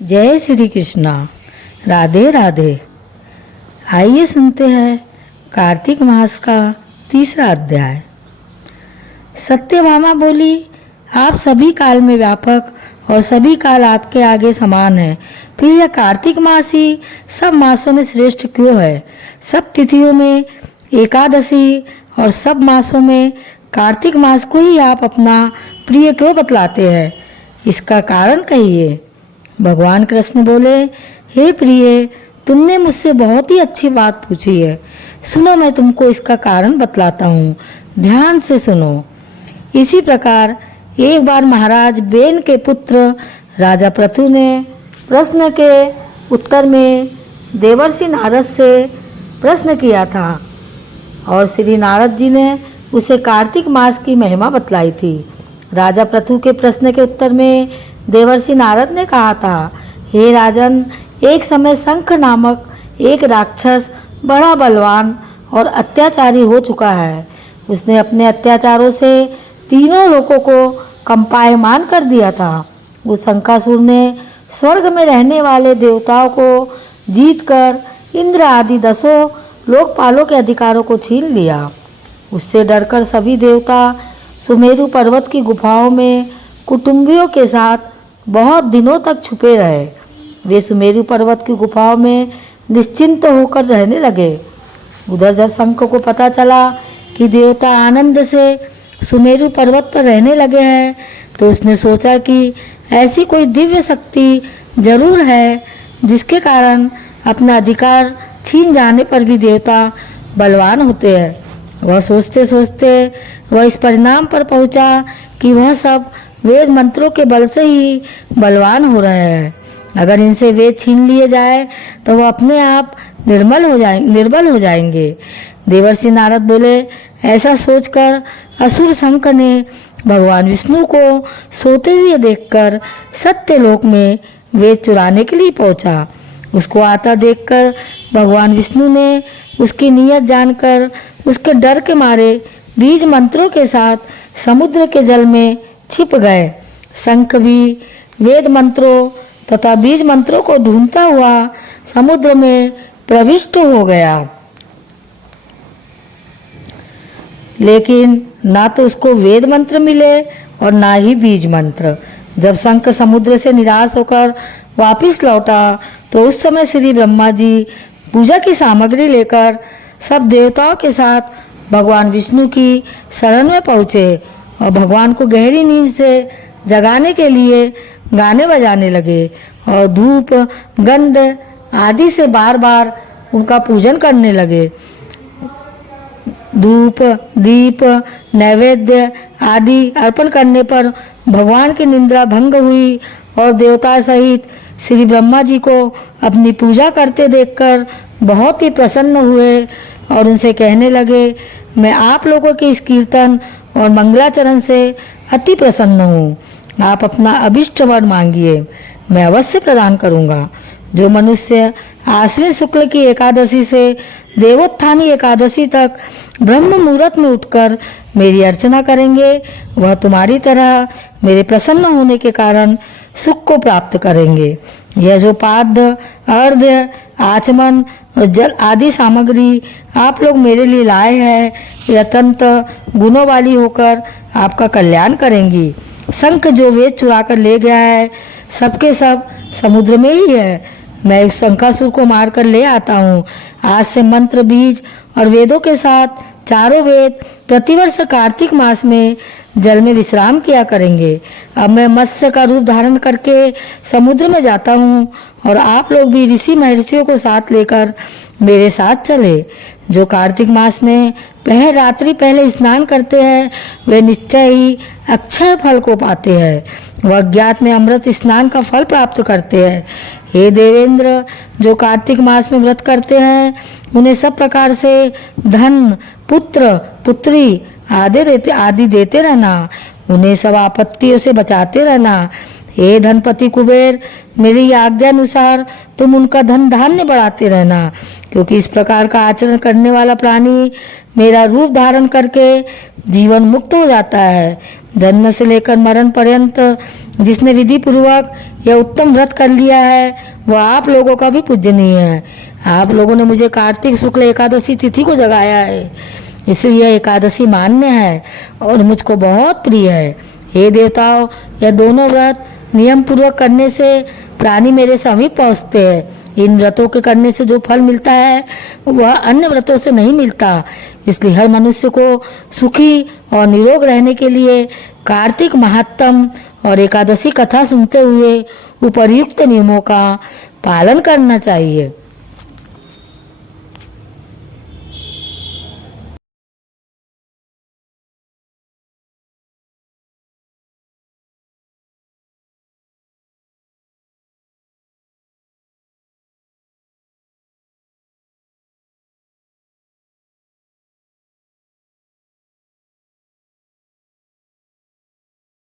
जय श्री कृष्णा। राधे राधे। आइए सुनते हैं कार्तिक मास का तीसरा अध्याय। सत्यभामा बोली, आप सभी काल में व्यापक और सभी काल आपके आगे समान है। फिर यह कार्तिक मास ही सब मासों में श्रेष्ठ क्यों है? सब तिथियों में एकादशी और सब मासों में कार्तिक मास को ही आप अपना प्रिय क्यों बतलाते हैं? इसका कारण कहिए। भगवान कृष्ण बोले, हे प्रिय, तुमने मुझसे बहुत ही अच्छी बात पूछी है। सुनो, मैं तुमको इसका कारण बतलाता हूँ, ध्यान से सुनो। इसी प्रकार एक बार महाराज बेन के पुत्र राजा पृथु ने प्रश्न के उत्तर में देवर्षि नारद से प्रश्न किया था और श्री नारद जी ने उसे कार्तिक मास की महिमा बतलाई थी। राजा पृथु के प्रश्न के उत्तर में देवर्षि नारद ने कहा था, हे राजन, एक समय शंख नामक एक राक्षस बड़ा बलवान और अत्याचारी हो चुका है। उसने अपने अत्याचारों से तीनों लोगों को कंपायमान कर दिया था। उस शंखासुर ने स्वर्ग में रहने वाले देवताओं को जीतकर इंद्र आदि 10 लोकपालों के अधिकारों को छीन लिया। उससे डरकर सभी देवता सुमेरु पर्वत की गुफाओं में कुटुंबियों के साथ बहुत दिनों तक छुपे रहे। वे सुमेरु पर्वत की गुफाओं में निश्चिंत होकर रहने लगे। उधर जब शंख को पता चला कि देवता आनंद से सुमेरु पर्वत पर रहने लगे हैं, तो उसने सोचा कि ऐसी कोई दिव्य शक्ति जरूर है जिसके कारण अपना अधिकार छीन जाने पर भी देवता बलवान होते हैं। वह सोचते सोचते वह इस परिणाम पर पहुंचा कि वह सब वेद मंत्रों के बल से ही बलवान हो रहे हैं। अगर इनसे वेद छीन लिए जाए तो वह अपने आप निर्बल हो जाएंगे। देवर्षि नारद बोले, ऐसा सोचकर असुर शंख ने भगवान विष्णु को सोते हुए देखकर सत्यलोक में वेद चुराने के लिए पहुंचा। उसको आता देखकर भगवान विष्णु ने उसकी नीयत जानकर उसके डर के मारे बीज मंत्रों के साथ समुद्र के जल में छिप गए। शंख भी वेद मंत्रों तथा बीज मंत्रों को ढूंढता हुआ समुद्र में प्रविष्ट हो गया, लेकिन ना तो उसको वेद मंत्र मिले और ना ही बीज मंत्र। जब शंख समुद्र से निराश होकर वापिस लौटा तो उस समय श्री ब्रह्मा जी पूजा की सामग्री लेकर सब देवताओं के साथ भगवान विष्णु की शरण में पहुँचे और भगवान को गहरी नींद से जगाने के लिए गाने बजाने लगे और धूप गंध आदि से बार बार उनका पूजन करने लगे। धूप दीप नैवेद्य आदि अर्पण करने पर भगवान की निद्रा भंग हुई और देवता सहित श्री ब्रह्मा जी को अपनी पूजा करते देखकर बहुत ही प्रसन्न हुए और उनसे कहने लगे, मैं आप लोगों के इस कीर्तन और मंगलाचरण से अति प्रसन्न हूँ। आप अपना अभिष्ट वर मांगिए, मैं अवश्य प्रदान करूँगा। जो मनुष्य आश्विन शुक्ल की एकादशी से देवोत्थानी एकादशी तक ब्रह्म मुहूर्त में उठकर मेरी अर्चना करेंगे, वह तुम्हारी तरह मेरे प्रसन्न होने के कारण सुख को प्राप्त करेंगे। यह जो पाद्य अर्घ्य आचमन और जल आदि सामग्री आप लोग मेरे लिए लाए हैं, ये अत्यंत गुणों वाली होकर आपका कल्याण करेंगी। शंख जो वेद चुरा कर ले गया है, सबके सब समुद्र में ही है। मैं उस शंखासुर को मारकर ले आता हूँ। आज से मंत्र बीज और वेदों के साथ चारों वेद प्रतिवर्ष कार्तिक मास में जल में विश्राम किया करेंगे। अब मैं मत्स्य का रूप धारण करके समुद्र में जाता हूँ और आप लोग भी ऋषि महर्षियों को साथ लेकर मेरे साथ चले। जो कार्तिक मास में रात्रि पहले स्नान करते हैं वे निश्चय ही अक्षय फल को पाते हैं। वह अज्ञात में अमृत स्नान का फल प्राप्त करते हैं। हे देवेंद्र, जो कार्तिक मास में व्रत करते हैं उन्हें सब प्रकार से धन पुत्र पुत्री आदि देते रहना। उन्हें सब आपत्तियों से बचाते रहना। हे धनपति कुबेर, मेरी आज्ञा अनुसार तुम उनका धन धान्य बढ़ाते रहना, क्योंकि इस प्रकार का आचरण करने वाला प्राणी मेरा रूप धारण करके जीवन मुक्त हो जाता है। जन्म से लेकर मरण पर्यंत जिसने विधि पूर्वक यह उत्तम व्रत कर लिया है वह आप लोगों का भी पूजनीय है। आप लोगों ने मुझे कार्तिक शुक्ल एकादशी तिथि को जगाया है, इसलिए यह एकादशी मान्य है और मुझको बहुत प्रिय है। हे देवताओं, यह दोनों व्रत नियम पूर्वक करने से प्राणी मेरे समीप पहुँचते हैं। इन व्रतों के करने से जो फल मिलता है वह अन्य व्रतों से नहीं मिलता। इसलिए हर मनुष्य को सुखी और निरोग रहने के लिए कार्तिक महात्म और एकादशी कथा सुनते हुए उपर्युक्त नियमों का पालन करना चाहिए।